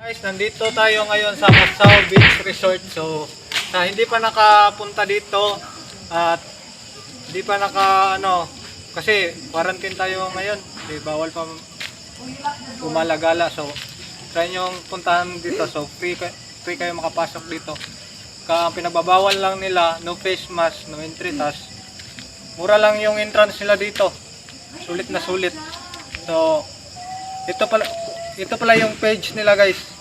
Guys, nandito tayo ngayon sa Masao Beach Resort. So, sa hindi pa nakapunta dito at hindi pa kasi quarantine tayo ngayon. Bawal pa gumalagala. So, try nyo puntahan dito. So, free kayo makapasok dito. Ang pinagbabawal lang nila, no face mask, no entry pass. Mura lang yung entrance nila dito. Sulit na sulit. So, ito pala yung page nila, guys.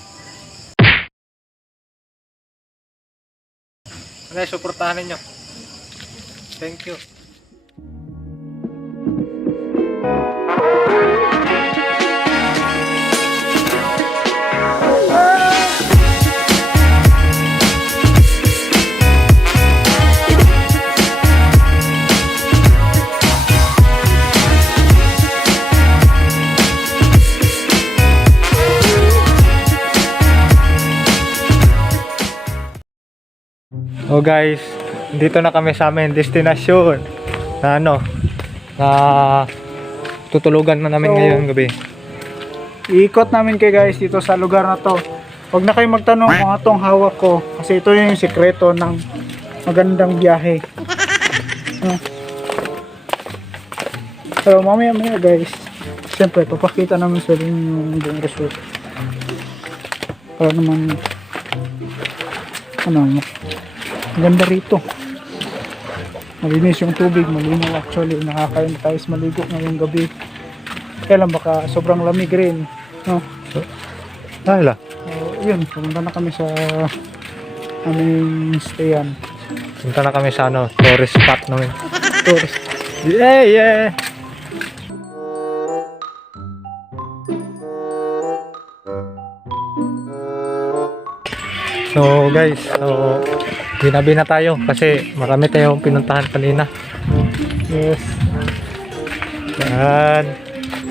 Guys, suportahan ninyo. Thank you. Oh guys, dito na kami sa aming destinasyon na tutulugan na namin ngayong gabi. Iikot namin kayo guys dito sa lugar na to. Huwag na kayo magtanong kung atong hawak ko kasi ito yung sikreto ng magandang biyahe. So mamaya guys, siyempre papakita namin sa inyo yung buong resort para naman ganda rito. Malinis yung tubig, malinaw actually. Nakakain tayo maligo ngayong gabi. Kaya lang baka sobrang lamig rin. No? Hala. Yun, pumunta na kami sa aming stayan. Punta na kami sa tourist spot namin. Tourist. Yeah. So guys, ginabi na tayo kasi marami tayong pinuntahan kanina. Yes. Yan.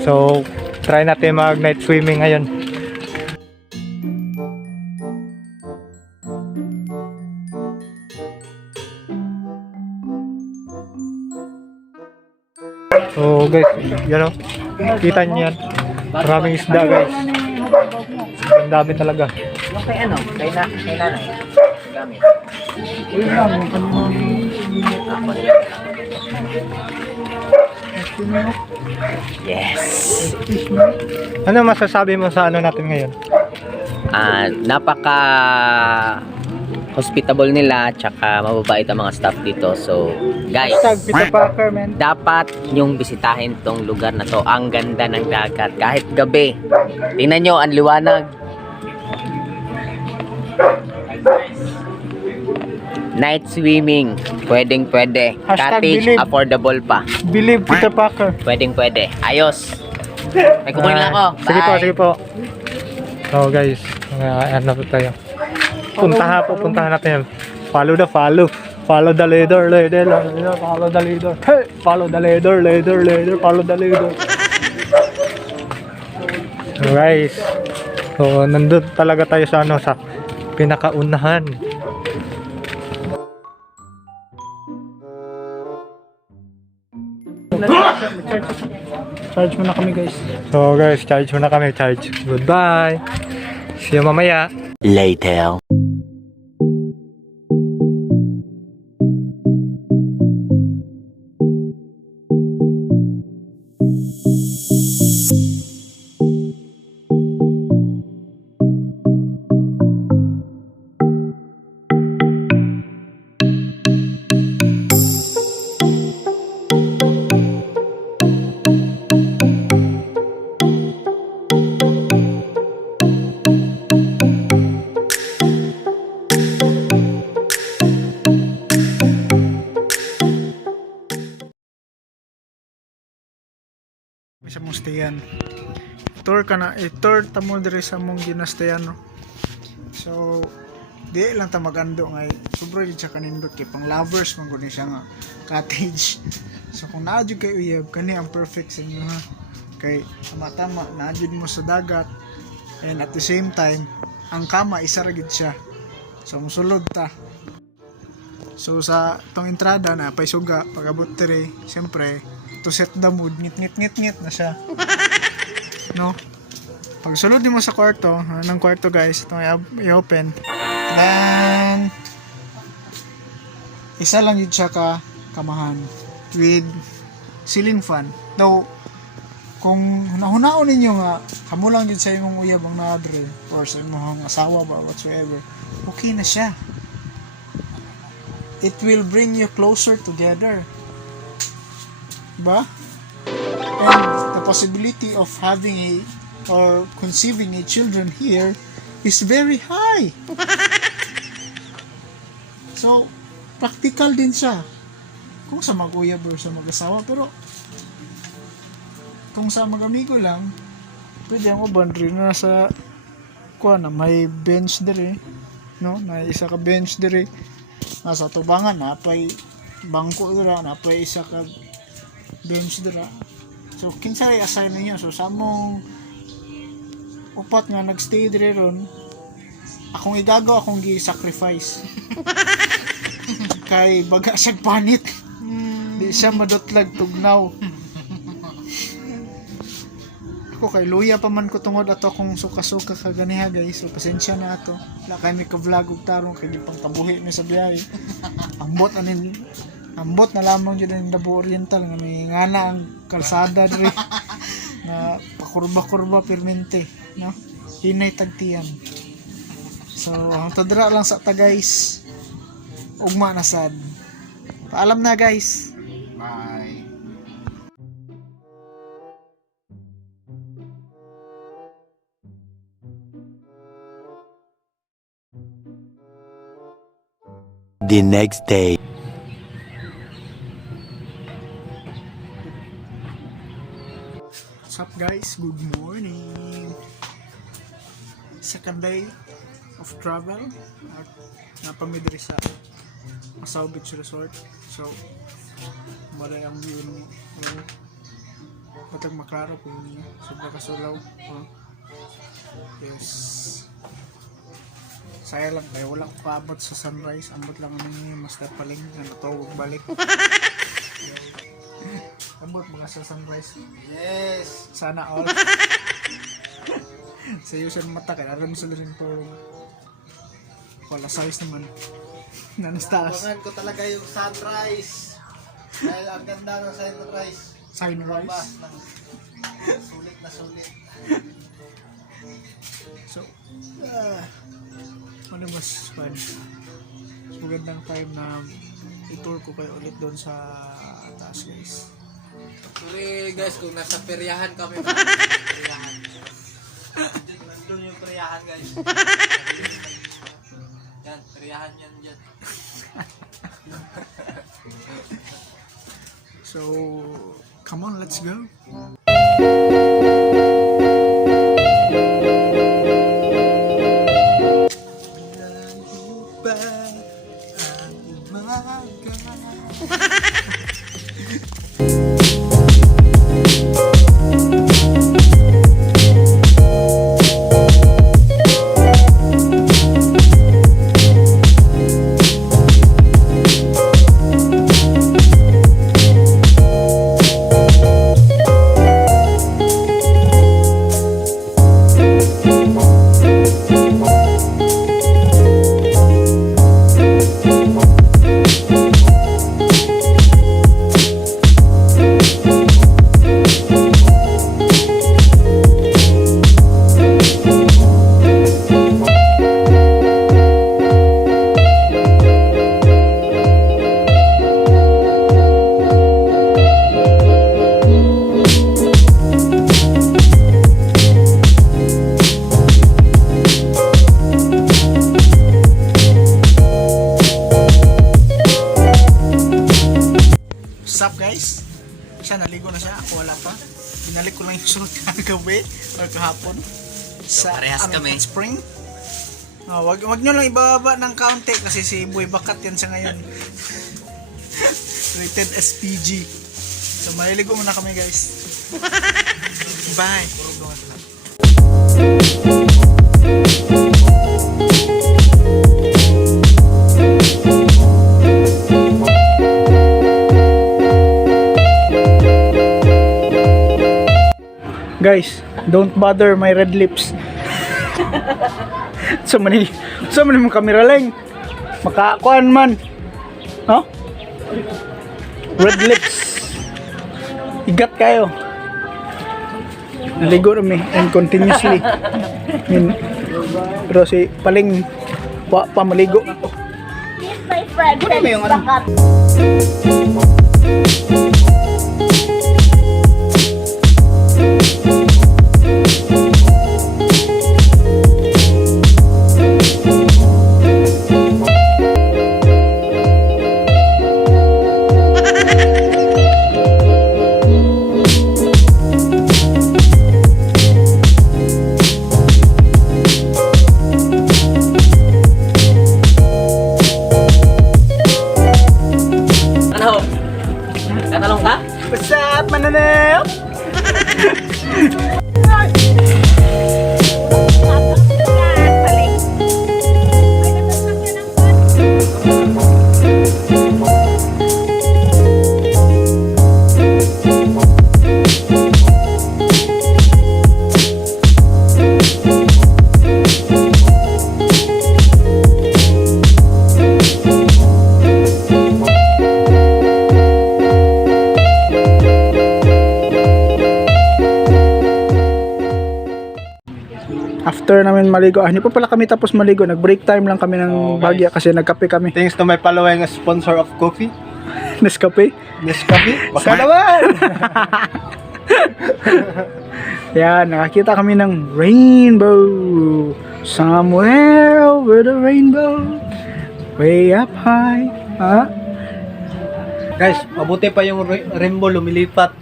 So, try natin mag night swimming ngayon. So guys, yan kita niyo yan. Maraming isda guys. Ang dami talaga. Yung kay kay nanay. Gamit. Yun lang, yung kanina. Yes. Ano masasabi mo sa natin ngayon? Napaka hospitable nila, tsaka mababait ang mga staff dito. So, guys, Peter Parker, man. dapat yung bisitahin tong lugar na to. Ang ganda ng dagat. Kahit gabi. Tingnan nyo, ang liwanag. Night swimming. Pwede. Hashtag Cottage, believe. affordable pa. Believe Peter Parker. Pwede. Ayos. May kukunin lang ako. Bye. Sige po. So guys, po tayo. Puntahan natin. Follow the leader. Follow the leader. Hey, follow the leader. Follow the leader. So guys, so nandun talaga tayo sa sa pinakaunahan. Charge muna kami guys. So guys, charge muna kami. Goodbye. See you mamaya. Later. Sa mong stayan. Tour ta mo diri sa mong ginastayan, no. So, di lang ta magando ngay. Sobra gid siya kanindot kay pang lovers man gud siya nga cottage. So kung naa jud kay uyab kani ang perfect sa inyo ha. Kay tama naa jud mo sa dagat and at the same time ang kama isa ra gid siya. So musulod ta. So sa tong entrada na pay suga pagabot dire, syempre to set the mood, ngit na siya. No? Pag sulod mo sa kwarto, ng kwarto guys, itong i-open. Then, isa lang yun siya ka kamahan with ceiling fan. Though, kung nahunaon ninyo nga, kamo lang yun sa imong uyab ang naadre or sa imong asawa ba, whatsoever, okay na siya. It will bring you closer together. Ba? And the possibility of having a or conceiving a children here is very high. So, practical din siya. Kung sa mag-uyab or sa mag-asawa, pero kung sa mag-amigo lang, pwede ang uban rin na sa kuha na may bench dire, no? May isa ka bench dire. Nasa tubangan na pay bangko dira, na pay isa ka bench dira. So kinsa ray assign ninyo? So sa mong upat nga nagstay dire ron, akong igagaw akong gi-sacrifice. Kay baga siya panit. Di siya madotlag tugnaw. Ako kay luya pa man ko tungod ato kung suka-suka kaganiha guys. So pasensya na ato. Wala kay mi ka-vlog og tarong kay di pang kabuhi mi sa biyahe. Ambot na lamang jud ang Davao Oriental nga may ngana ang kalsada diri na pakurba-kurba permente, no? Hinay tagtiyan. So ang tadra lang sa ta guys. Ugma na sad. Paalam na guys. Bye. The next day. What's up guys? Good morning. Second day of travel at napamidri sa Masao Beach Resort. So malay ang view ng batag maklaro po yun. Sobra kasulaw. Yes. Saya lang kaya wala ko kaabot sa sunrise. Ambot lang ni Master Paling na natawag balik. Ambot mga sa sunrise. Yes. Sana all. Sa iyo siya mata kaya aram sila rin po. Wala size naman. Nanastaas. Abangan ko talaga yung sunrise. Dahil ang ganda ng sunrise. Sunrise. Sulit na sulit. So, ano mas fun? So, magandang time na i-tour ko kayo ulit doon sa taas guys. Sorry guys kung nasa peryahan kami. Peryahan. Nandun yung peryahan guys. Yan, peryahan yan dyan. So, come on, let's go. What's up guys? Siya naligo na siya, ako wala pa. Binalik ko lang yung suot kagabi or kahapon sa Parehas kami. spring. Wag nyo lang ibaba ng kaunti kasi si Boy Bakat yan siya ngayon. Rated SPG. So maliligo muna kami guys. Bye. Guys, Don't bother my red lips. So many mo kamera lang. Makakuan man. No? Red lips. Igat kayo. Naligo na and continuously. Pero si Paling wa pa maligo. He's my friend. Kunin mo yung ano. Bakat. Ano? Tatalong ka? What's up, mananaw? After namin maligo, hindi pa pala kami tapos maligo. Nag-break time lang kami ng Bagya kasi nagkape kami. Thanks to my following sponsor of coffee, Nescafe. Nescafe. Sa naman! Yan, nakakita kami ng rainbow. Somewhere over the rainbow. Way up high. Ha? Guys, mabuti pa yung rainbow lumilipat.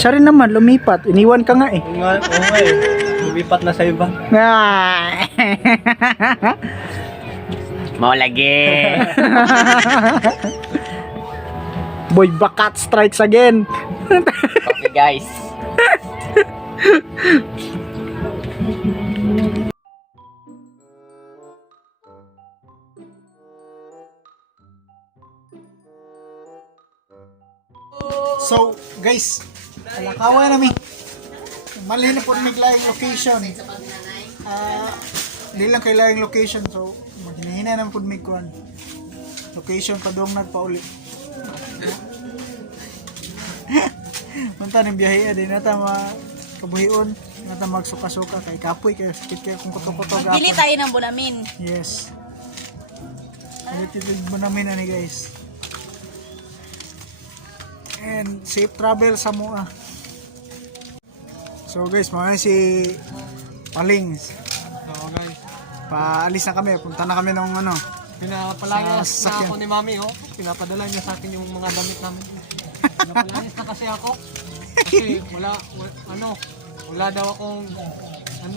Siya rin naman, lumipat. Iniwan ka nga eh. Oo nga eh. Lumipat na sa iba. Ah. Mau lagi. Boy, Bakat strikes again. Okay guys. So, guys, kalakawa namin. Malhin na po may laing location. Di lang kay laing location. So, maghinahinay naman po may kuhan. Location pa doong nagpauli. Munta ng biyahe din nata kabuhion. Nata magsuka-suka kay kapoy kay sakit kay kung koto-koto gapon. Bili tayo ng bunamin. Yes.Alititid mo namin ani guys. And safe travel sa mua. So guys, mga si Paling. So guys, Paalis na kami, punta na kami ng ano. pinapalayas Sa na sasakyan. ako ni Mami, oh. Pinapadala niya sa akin yung mga damit namin. Pinapalayas na kasi ako. Kasi wala daw akong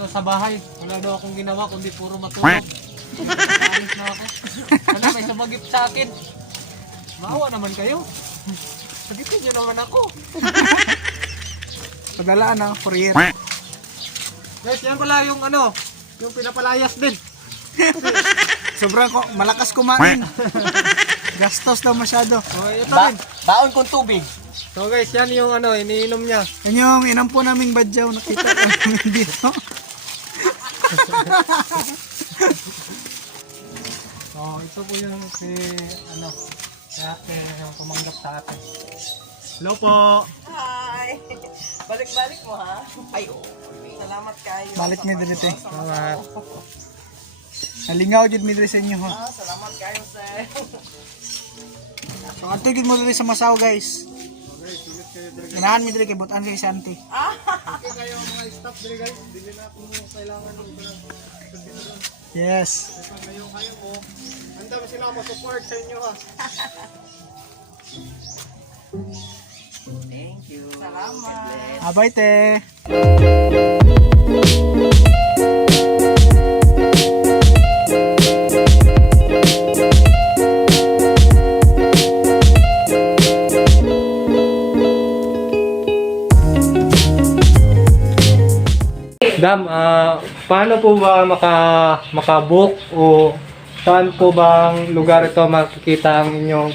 sa bahay. Wala daw akong ginawa kundi puro matulog. Pinapalayas na ako. Ano may sabagip sa akin? Maawa naman kayo. Sagitin niyo naman ako. Padalaan na, courier. Guys, yan pala yung yung pinapalayas din. Sobrang malakas kumain. Gastos daw masyado. Oh, ito din. Baon kong tubig. So guys, yan yung iniinom niya. Yan yung inampo naming badyaw, nakita ko namin dito. Oh, ito po yung si ate yung tumanggap sa atin. Hello po. Hi! Balik-balik mo ha? Ay, oo. Salamat kayo. Balik mi dito. Salamat. Nalingaw jud mi diri sa inyo ha. Salamat kayo, sir. So ato gid mo diri sa Masaw guys. Ganahan mi diri kay butan kay Santi. Okay kayo mga staff diri guys. Dili na ako kailangan ng Yes. kayo mo. Handa ba sila ma-support sa inyo ha? Thank you. Salamat. Abay te. Dam, paano po ba makabook o saan po bang lugar ito makikita ang inyong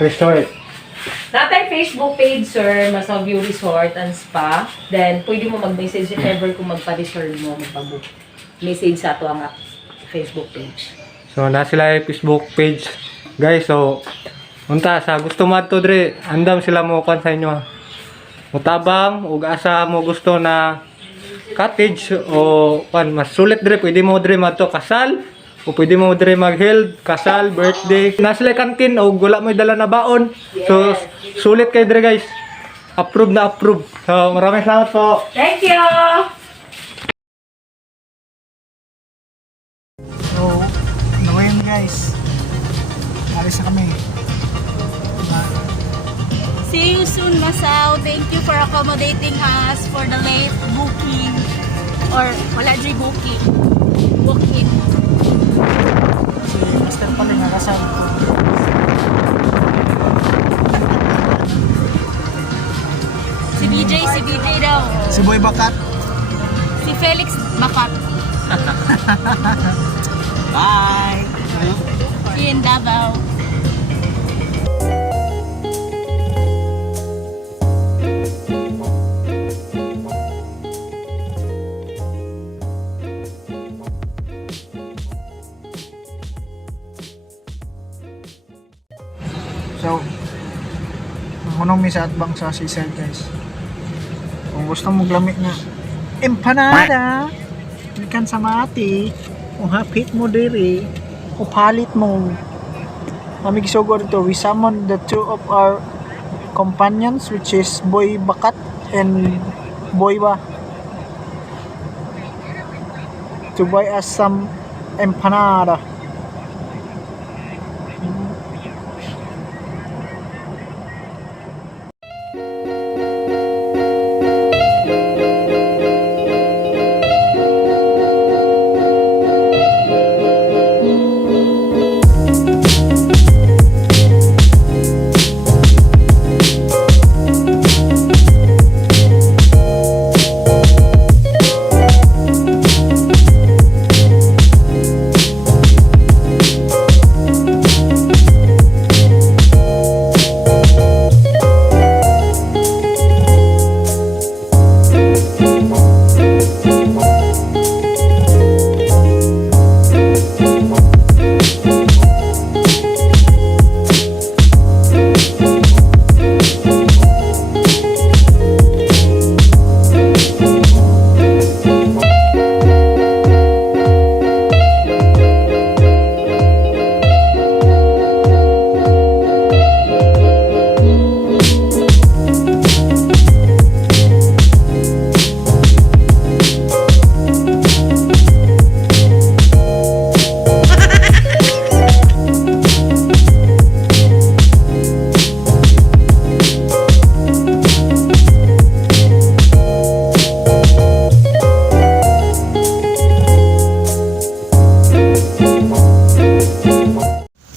resort? Natay Facebook page, sir, Masaview Resort and Spa. Then, pwede mo mag-message if ever kung magpa-reserve mo, magpa-book. Message sa ato ang Facebook page. So na sila yung Facebook page. Guys, so unta sa gusto mo ato dre, andam sila mo kan sa inyo. Mutabang ug asa mo gusto na cottage o pan mas sulit dre, pwede mo dre mato kasal o pwede mo dre mag-held kasal, birthday. Na sila kantin o wala mo dala na baon. So sulit kay dre guys. Approve na approve. So maraming salamat po. Thank you! So, ano yun guys? Alis na kami. See you soon, Masao. Thank you for accommodating us for the late booking. Or wala di booking. Booking. Si Mr. pala nakasal ko. Si BJ daw. Si Boy Bakat. Si Felix Bakat. Bye! Si in Davao. So, mangunong mi sa atbang sa seaside guys. Kung gusto mo lamig na empanada, ikan sa mati, kung hapit mo diri, o palit mo. Mamig sugo dito, we summon the two of our companions which is Boy Bakat and Boy Ba to buy us some empanada.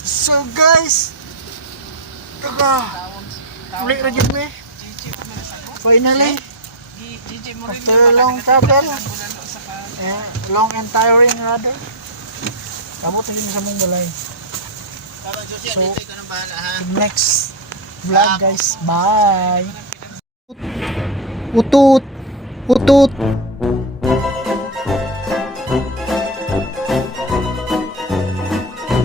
So guys, ulit na dyan eh. Finally, after long travel, long and tiring rather, kabot na dyan sa mong balay. So, next vlog guys, bye! Utut! Utut!